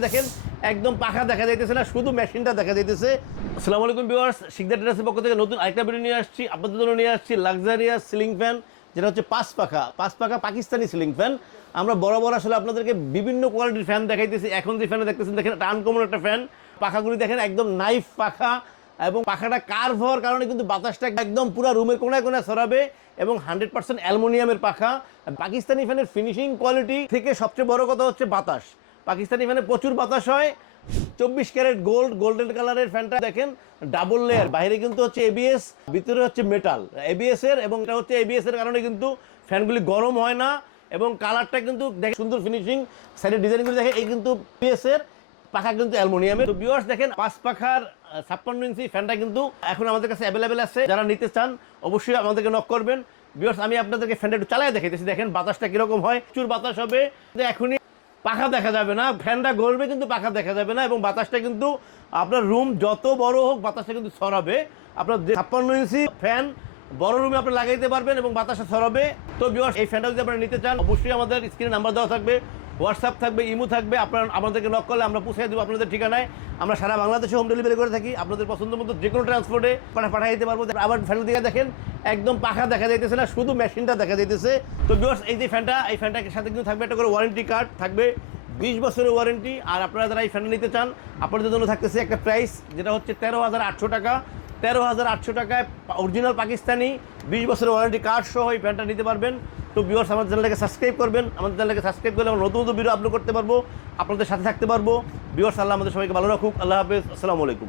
দেখেন একদম পাখা দেখা যাইতেছে না, শুধু মেশিনটা দেখা যাইতেছে। আসসালামু আলাইকুম ভিউয়ার্স, শিকদার ট্রেডার্সের পক্ষ থেকে নতুন আরেকটা ভিডিও নিয়ে আসছি। আপনাদের জন্য নিয়ে আসছি লাক্সারিয়াস সিলিং ফ্যান, যেটা হচ্ছে পাঁচ পাখা পাকিস্তানি সিলিং ফ্যান। আমরা বরাবর আসলে আপনাদেরকে বিভিন্ন কোয়ালিটির ফ্যান দেখাইতেছি। এখন যে ফ্যানে দেখতেছেন, দেখেন এটা আনকমন একটা ফ্যান। পাখাগুলি দেখেন একদম নাইফ পাখা, এবং পাখাটা কার্ভ হওয়ার কারণে কিন্তু বাতাসটা একদম পুরো রুমের কোনায় কোনায় ছড়াবে, এবং 100% অ্যালুমিনিয়ামের পাখা। পাকিস্তানি ফ্যানের ফিনিশিং কোয়ালিটি থেকে সবচেয়ে বড় কথা হচ্ছে বাতাস। পাকিস্তানি ফ্যানে প্রচুর বাতাস হয়। 24 ক্যারেট গোল্ডেন কালারের ফ্যানটা দেখেন, ডাবল লেয়ার, বাইরে কিন্তু হচ্ছে এবিএস, ভিতরে হচ্ছে মেটাল এবিএস এর, এবং এটা হচ্ছে এবিএস এর কারণে কিন্তু ফ্যানগুলি গরম হয় না, এবং কালারটা কিন্তু দেখেন সুন্দর ফিনিশিং। সাইডের ডিজাইনগুলো দেখেন, এই কিন্তু এবিএস এর পাখা কিন্তু অ্যালুমিনিয়ামের। তো ভিউয়ার্স দেখেন, 5 পাখার 56 ইঞ্চি ফ্যানটা কিন্তু এখন আমাদের কাছে অ্যাভেলেবেল আছে। যারা নিতে চান অবশ্যই আমাদেরকে নক করবেন। ভিউয়ার্স আমি আপনাদেরকে ফ্যানটা একটু চালায় দেখাইতেছি, দেখেন বাতাসটা কিরকম হয়। প্রচুর বাতাস হবে, এখনই পাখা দেখা যাবে না, ফ্যানটা গলবে কিন্তু পাখা দেখা যাবে না, এবং বাতাসটা কিন্তু আপনার রুম যত বড় হোক বাতাসটা কিন্তু ছড়াবে। আপনার 56 ইঞ্চি ফ্যান বড় রুমে আপনি লাগাইতে পারবেন এবং বাতাসটা ছড়াবে। তো ভিউয়ার্স এই ফ্যানটা যদি আপনারা নিতে চান অবশ্যই আমাদের স্ক্রিনে নাম্বার দেওয়া থাকবে, হোয়াটসঅ্যাপ থাকবে, ইমো থাকবে। আপনারা আমাদেরকে নক করলে আমরা পৌঁছে দেবো আপনাদের ঠিকানায়। আমরা সারা বাংলাদেশে হোম ডেলিভারি করে থাকি। আপনাদের পছন্দ মতো যে কোনো ট্রান্সপোর্টে পাঠিয়ে দিতে পারবো। আবার ফ্যানের দিকে দেখেন একদম পাখা দেখা যাইতেছে না, শুধু মেশিনটা দেখা যাইতেছে। তো ভিউয়ার্স এই যে ফ্যানটা, এই ফ্যানটার সাথে কিন্তু থাকবে একটা করে ওয়ারেন্টি কার্ড থাকবে, 20 বছরের ওয়ারেন্টি। আর আপনারা যারা এই ফ্যানটা নিতে চান আপনাদের জন্য থাকতেছে একটা প্রাইস, যেটা হচ্ছে 13,800 টাকা। 13,800 টাকায় অরিজিনাল পাকিস্তানি 20 বছরের ওয়ারেন্টি কার্ড সহ এই ফ্যানটা নিতে পারবেন। তো ভিউয়ার্স আমাদের চ্যানেলটাকে সাবস্ক্রাইব করবেন। আমাদের চ্যানেলকে সাবস্ক্রাইব করলে আমরা নতুন নতুন ভিডিও আপলোড করতে পারবো, আপনাদের সাথে থাকতে পারবো। ভিউয়ার্স আল্লাহ আমাদের সবাইকে ভালো রাখুক। আল্লাহ হাফেজ, আসসালামু আলাইকুম।